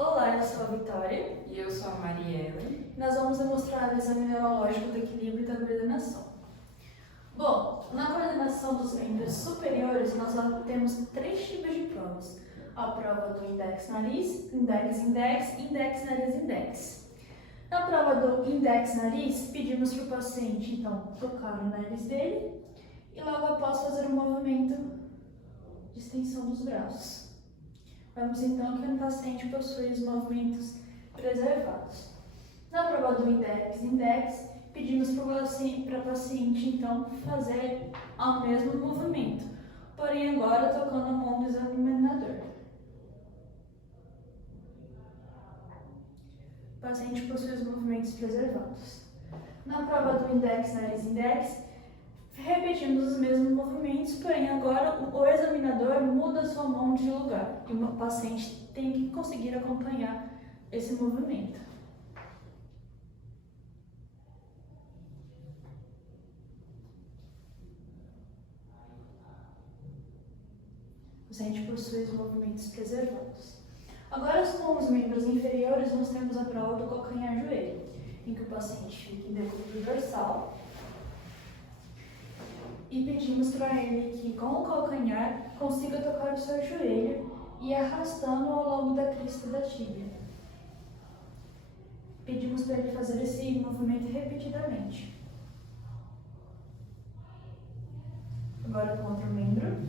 Olá, eu sou a Vitória. E eu sou a Marielle. Nós vamos demonstrar o exame neurológico do equilíbrio e da coordenação. Bom, na coordenação dos membros superiores, nós temos três tipos de provas. A prova do index-nariz, index-index, index-nariz-index. Na prova do index-nariz, pedimos para o paciente, então, tocar no nariz dele e logo após fazer um movimento de extensão dos braços. Vemos então que o paciente possui os movimentos preservados. Na prova do index-index, pedimos para o paciente então fazer o mesmo movimento, porém agora tocando a mão do examinador. O paciente possui os movimentos preservados. Na prova do index-nariz-index, repetimos os mesmos movimentos, porém agora o examinador muda sua mão de lugar e o paciente tem que conseguir acompanhar esse movimento. O paciente possui os movimentos preservados. Agora, com os membros inferiores, nós temos a prova do calcanhar-joelho, em que o paciente fica em decúbito dorsal e pedimos para ele que, com o calcanhar, consiga tocar o seu joelho e arrastando ao longo da crista da tíbia. Pedimos para ele fazer esse movimento repetidamente. Agora com outro membro.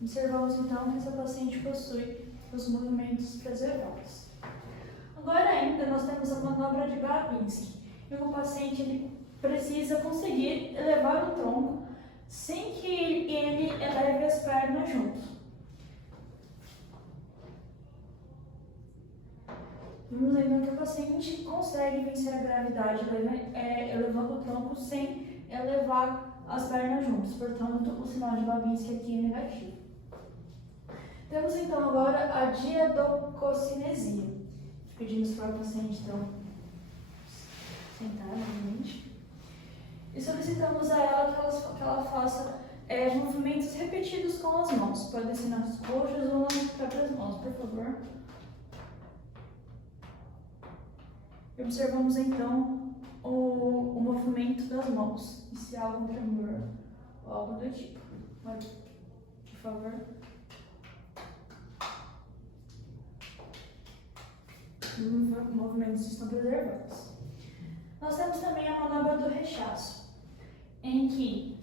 Observamos então que essa paciente possui os movimentos preservados. Agora ainda nós temos a manobra de Babinski, em que o paciente ele precisa conseguir elevar o tronco sem que ele eleve as pernas juntos. Vemos ainda que o paciente consegue vencer a gravidade elevando o tronco sem elevar as pernas juntos, portanto o sinal de Babinski aqui é negativo. Temos então agora a diadococinesia. Pedimos para o paciente, então, sentar novamente. E solicitamos a ela que ela faça movimentos repetidos com as mãos. Pode ser nas coxas ou nas próprias mãos, por favor. E observamos, então, o movimento das mãos. E se há algum tremor ou algo do tipo. Pode, por favor. Movimentos estão preservados. Nós temos também a manobra do rechaço, em que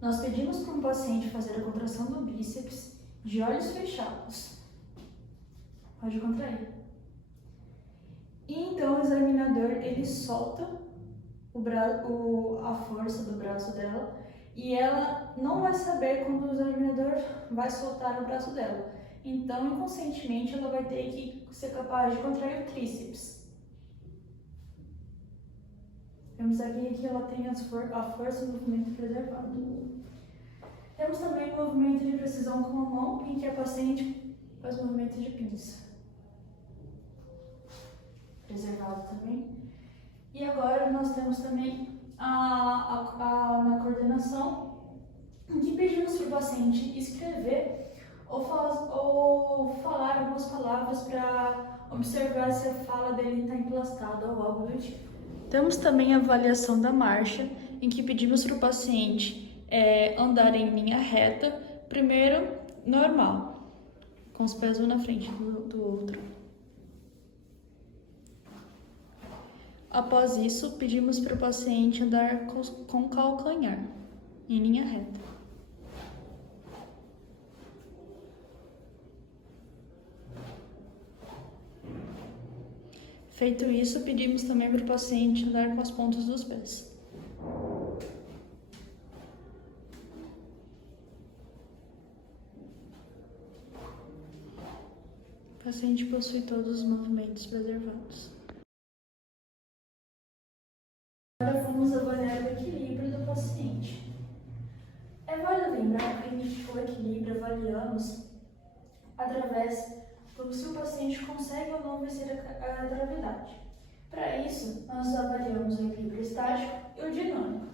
nós pedimos para um paciente fazer a contração do bíceps de olhos fechados. Pode contrair. E então o examinador ele solta a força do braço dela e ela não vai saber quando o examinador vai soltar o braço dela. Então, inconscientemente, ela vai ter que ser capaz de contrair o tríceps. Vemos aqui que ela tem a força do movimento preservado. Temos também o movimento de precisão com a mão, em que a paciente faz movimento de pinça. Preservado também. E agora nós temos também na coordenação, em que pedimos para o paciente escrever ou falar algumas palavras para observar se a fala dele está emplastada ou algo do tipo. Temos também a avaliação da marcha, em que pedimos para o paciente andar em linha reta, primeiro normal, com os pés um na frente do outro. Após isso, pedimos para o paciente andar com o calcanhar, em linha reta. Feito isso, pedimos também para o paciente andar com as pontas dos pés. O paciente possui todos os movimentos preservados. Agora vamos avaliar o equilíbrio do paciente. É válido lembrar que o equilíbrio avaliamos através se o paciente consegue ou não vencer a gravidade. Para isso, nós avaliamos o equilíbrio estático e o dinâmico.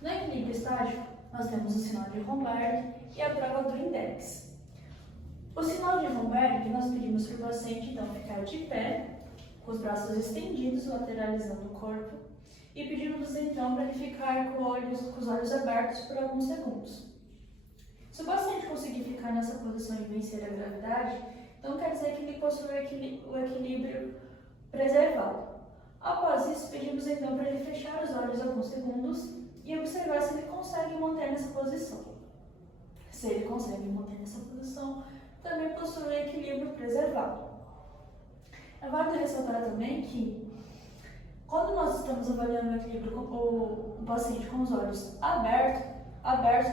No equilíbrio estático, nós temos o sinal de Romberg e a prova do index. O sinal de Romberg, nós pedimos para o paciente então ficar de pé, com os braços estendidos, lateralizando o corpo, e pedimos então para ele ficar com os olhos abertos por alguns segundos. Se o paciente conseguir ficar nessa posição e vencer a gravidade, então quer dizer que ele possui o equilíbrio preservado. Após isso, pedimos então para ele fechar os olhos alguns segundos e observar se ele consegue manter nessa posição. Se ele consegue manter nessa posição, também possui o equilíbrio preservado. É válido ressaltar também que, quando nós estamos avaliando o equilíbrio com o paciente com os olhos abertos,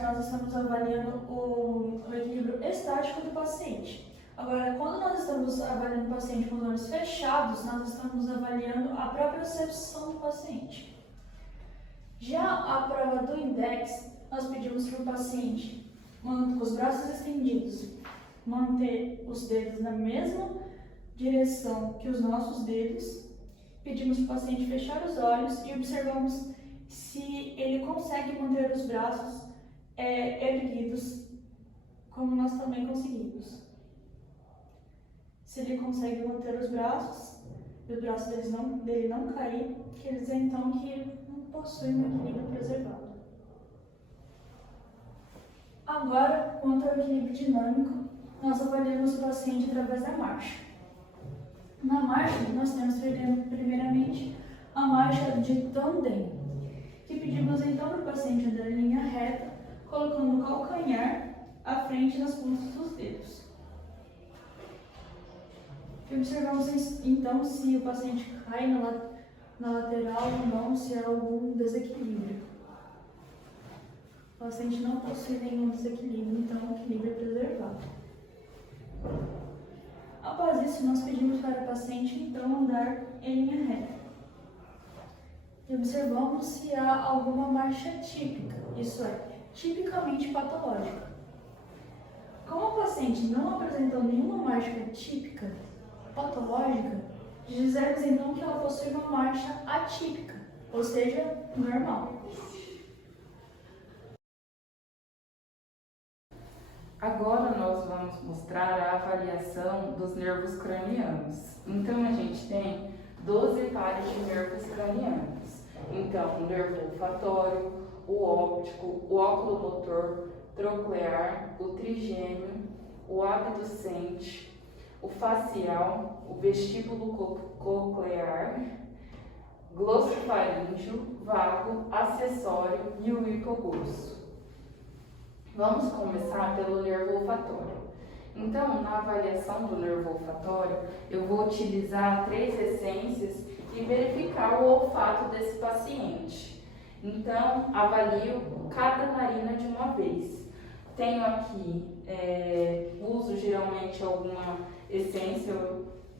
nós estamos avaliando o equilíbrio estático do paciente. Agora, quando nós estamos avaliando o paciente com os olhos fechados, nós estamos avaliando a própria percepção do paciente. Já a prova do index, nós pedimos para o paciente, com os braços estendidos, manter os dedos na mesma direção que os nossos dedos. Pedimos para o paciente fechar os olhos e observamos se ele consegue manter os braços erguidos, como nós também conseguimos. Se ele consegue manter os braços, e os braços dele não cair, quer dizer então que ele não possui um equilíbrio preservado. Agora, quanto ao equilíbrio dinâmico, nós avaliamos o paciente através da marcha. Na marcha, nós temos primeiramente a marcha de tandem, que pedimos então para o paciente andar em linha reta, colocando o calcanhar à frente das pontas dos dedos. E observamos então se o paciente cai na lateral ou não, se há algum desequilíbrio. O paciente não possui nenhum desequilíbrio, então o equilíbrio é preservado. Após isso, nós pedimos para o paciente então andar em linha reta. E observamos se há alguma marcha típica, isso é, tipicamente patológica. Como o paciente não apresentou nenhuma marcha típica patológica, dizemos então que ela possui uma marcha atípica, ou seja, normal. Agora nós vamos mostrar a avaliação dos nervos cranianos. Então a gente tem 12 pares de nervos cranianos. Então, o nervo olfatório, o óptico, o oculomotor, troclear, o trigêmeo, o abducente, o facial, o vestíbulo coclear, glossofaríngeo, vago, acessório e o hipoglosso. Vamos começar pelo nervo olfatório. Então, na avaliação do nervo olfatório, eu vou utilizar 3 essências e verificar o olfato desse paciente. Então, avalio cada narina de uma vez. Tenho aqui, uso geralmente alguma essência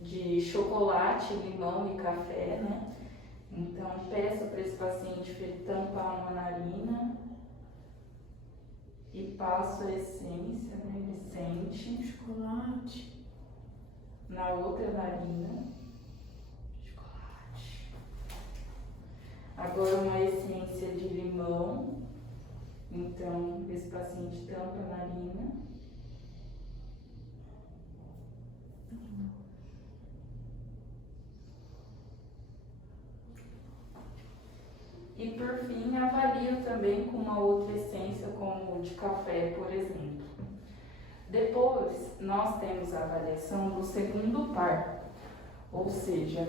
de chocolate, limão e café, né? Então, peço para esse paciente tampar uma narina e passo a essência, né? Ele sente Chocolate. na outra narina. Chocolate. Agora uma essência de limão. Então, esse paciente tampa a narina. E por fim, avalio também com uma outra essência, como de café, por exemplo. Depois, nós temos a avaliação do segundo par, ou seja,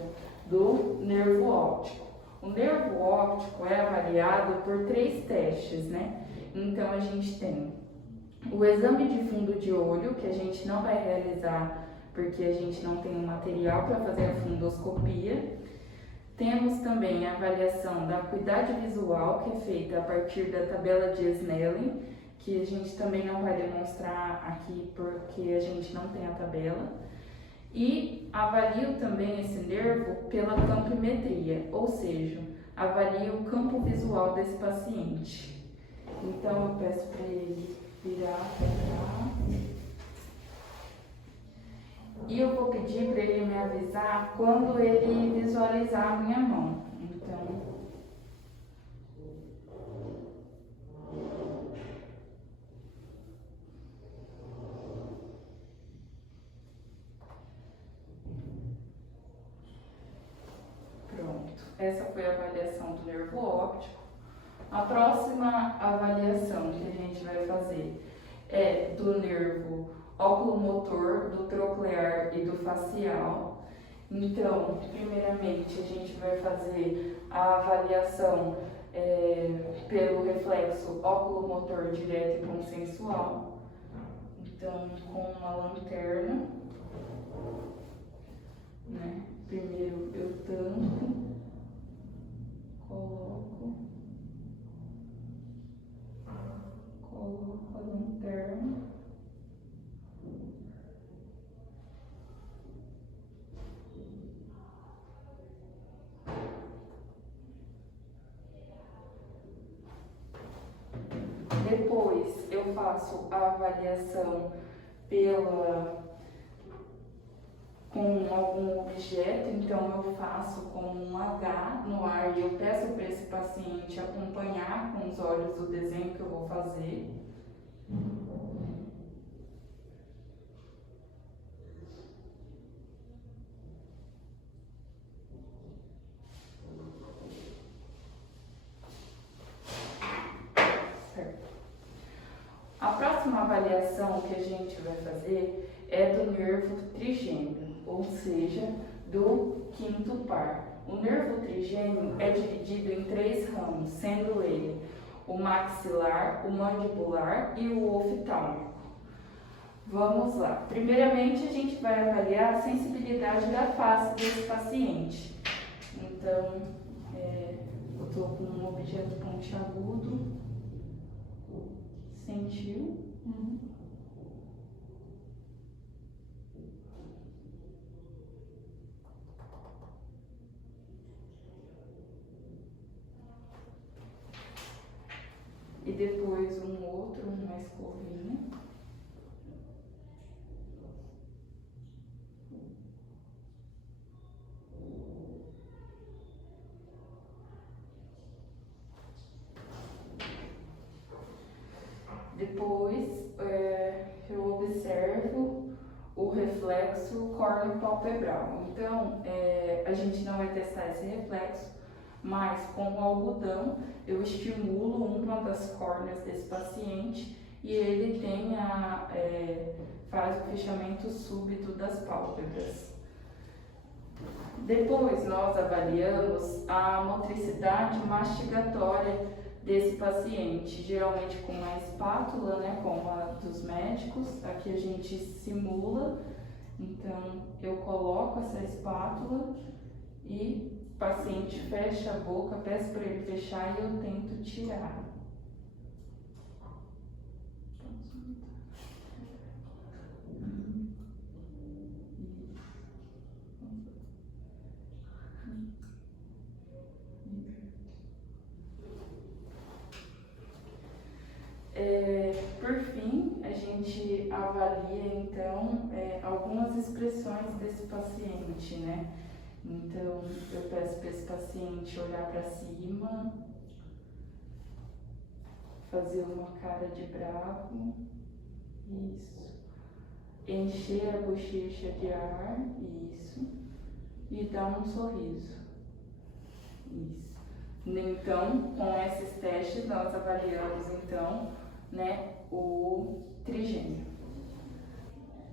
do nervo óptico. O nervo óptico é avaliado por 3 testes, né? Então, a gente tem o exame de fundo de olho, que a gente não vai realizar porque a gente não tem o material para fazer a fundoscopia. Temos também a avaliação da acuidade visual, que é feita a partir da tabela de Snellen, que a gente também não vai demonstrar aqui porque a gente não tem a tabela. E avalio também esse nervo pela campimetria, ou seja, avalio o campo visual desse paciente. Então eu peço para ele virar para cá. E eu vou pedir para ele me avisar quando ele visualizar a minha mão. Então, Pronto, essa foi a avaliação do nervo óptico. A próxima avaliação que a gente vai fazer é do nervo oculomotor, do troclear e do facial. Então, primeiramente, a gente vai fazer a avaliação pelo reflexo oculomotor direto e consensual. Então, com uma lanterna, né? Primeiro eu tampo, coloco a lanterna. Depois eu faço a avaliação com algum objeto, então eu faço com um H no ar e eu peço para esse paciente acompanhar com os olhos o desenho que eu vou fazer. Certo. A próxima avaliação que a gente vai fazer é do nervo trigêmeo, ou seja, do quinto par. O nervo trigêmeo é dividido em 3 ramos, sendo ele o maxilar, o mandibular e o oftálmico. Vamos lá. Primeiramente, a gente vai avaliar a sensibilidade da face desse paciente. Então, eu estou com um objeto pontiagudo. Sentiu? E depois um outro, uma escovinha. Depois eu observo o reflexo córneo-palpebral. Então, a gente não vai testar esse reflexo, mas com o algodão eu estimulo uma das córneas desse paciente e ele faz o fechamento súbito das pálpebras. Depois nós avaliamos a motricidade mastigatória desse paciente, geralmente com uma espátula, né, como a dos médicos. Aqui a gente simula, então eu coloco essa espátula e o paciente fecha a boca, peço para ele fechar e eu tento tirar. Por fim, a gente avalia então algumas expressões desse paciente, né? Então, eu peço para esse paciente olhar para cima, fazer uma cara de bravo, isso, encher a bochecha de ar, isso, e dar um sorriso, isso. Então, com esses testes, nós avaliamos então, né, o trigêmeo.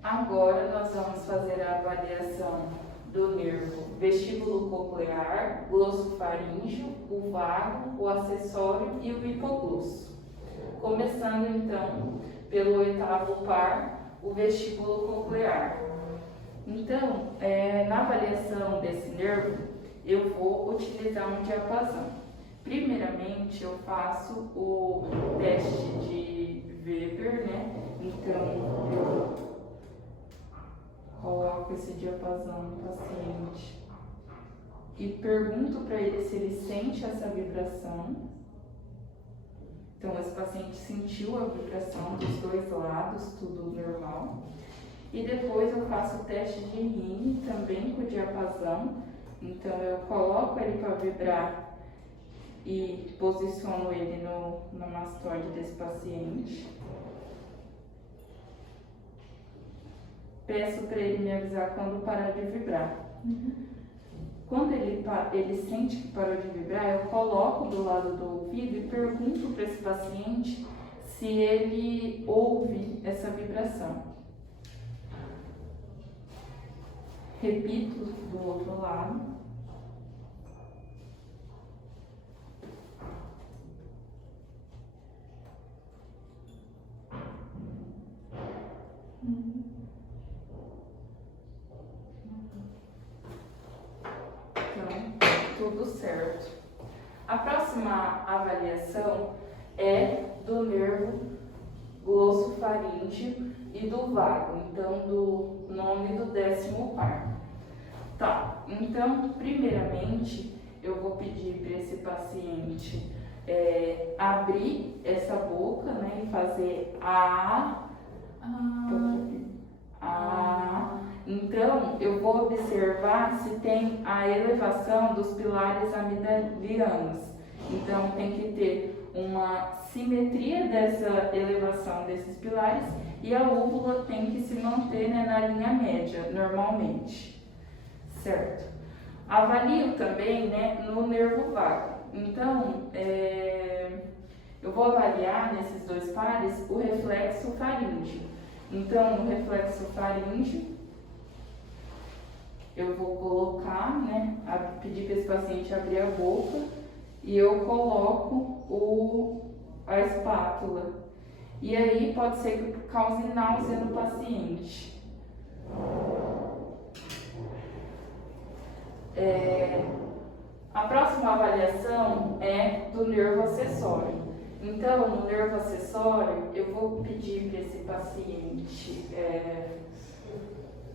Agora nós vamos fazer a avaliação do nervo vestíbulo coclear, glossofaríngeo, o vago, o acessório e o hipoglosso. Começando então pelo oitavo par, o vestíbulo coclear. Então, na avaliação desse nervo, eu vou utilizar um diapasão. Primeiramente, eu faço o teste de Weber, né? Então, eu coloco esse diapasão no paciente e pergunto para ele se ele sente essa vibração. Então, esse paciente sentiu a vibração dos dois lados, tudo normal. E depois eu faço o teste de Rini, também com o diapasão. Então, eu coloco ele para vibrar e posiciono ele no mastoide desse paciente. Peço para ele me avisar quando parar de vibrar. Quando ele sente que parou de vibrar, eu coloco do lado do ouvido e pergunto para esse paciente se ele ouve essa vibração. Repito do outro lado. Então, tudo certo. A próxima avaliação é do nervo glossofaríngeo e do vago, então do nome do 10º par. Tá, então, primeiramente, eu vou pedir para esse paciente abrir essa boca, né, e fazer A. Então, eu vou observar se tem a elevação dos pilares amidalianos. Então, tem que ter uma simetria dessa elevação desses pilares e a úvula tem que se manter, né, na linha média, normalmente. Certo? Avalio também, né, no nervo vago. Então, eu vou avaliar nesses dois pares o reflexo faríngeo. Então, no reflexo faríngeo, eu vou colocar, né, pedir para esse paciente abrir a boca e eu coloco a espátula. E aí pode ser que cause náusea no paciente. A próxima avaliação é do nervo acessório. Então, no nervo acessório, eu vou pedir para esse paciente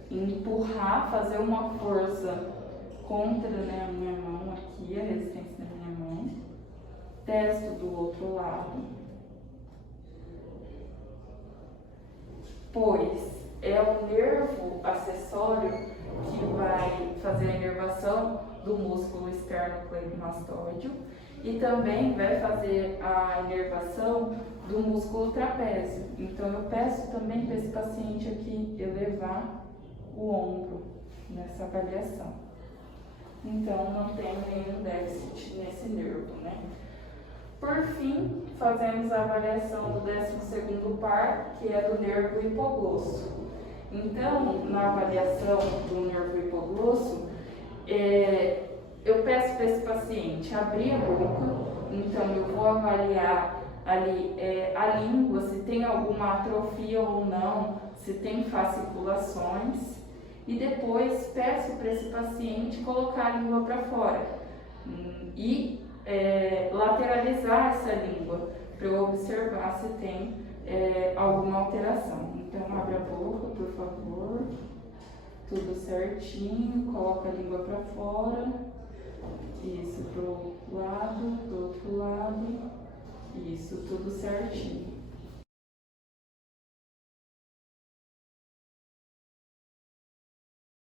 empurrar, fazer uma força contra, né, a minha mão aqui, a resistência da minha mão. Testo do outro lado. Pois é o nervo acessório que vai fazer a inervação do músculo esternocleidomastoideo e também vai fazer a inervação do músculo trapézio. Então, eu peço também para esse paciente aqui elevar o ombro nessa avaliação. Então, não tem nenhum déficit nesse nervo, né? Por fim, fazemos a avaliação do 12º par, que é do nervo hipoglosso. Então, na avaliação do nervo hipoglosso, eu peço para esse paciente abrir a boca. Então, eu vou avaliar ali a língua, se tem alguma atrofia ou não, se tem fasciculações. E depois peço para esse paciente colocar a língua para fora e lateralizar essa língua para eu observar se tem alguma alteração. Então, abre a boca, por favor, tudo certinho, coloca a língua para fora, isso, pro lado, do outro lado, isso, tudo certinho.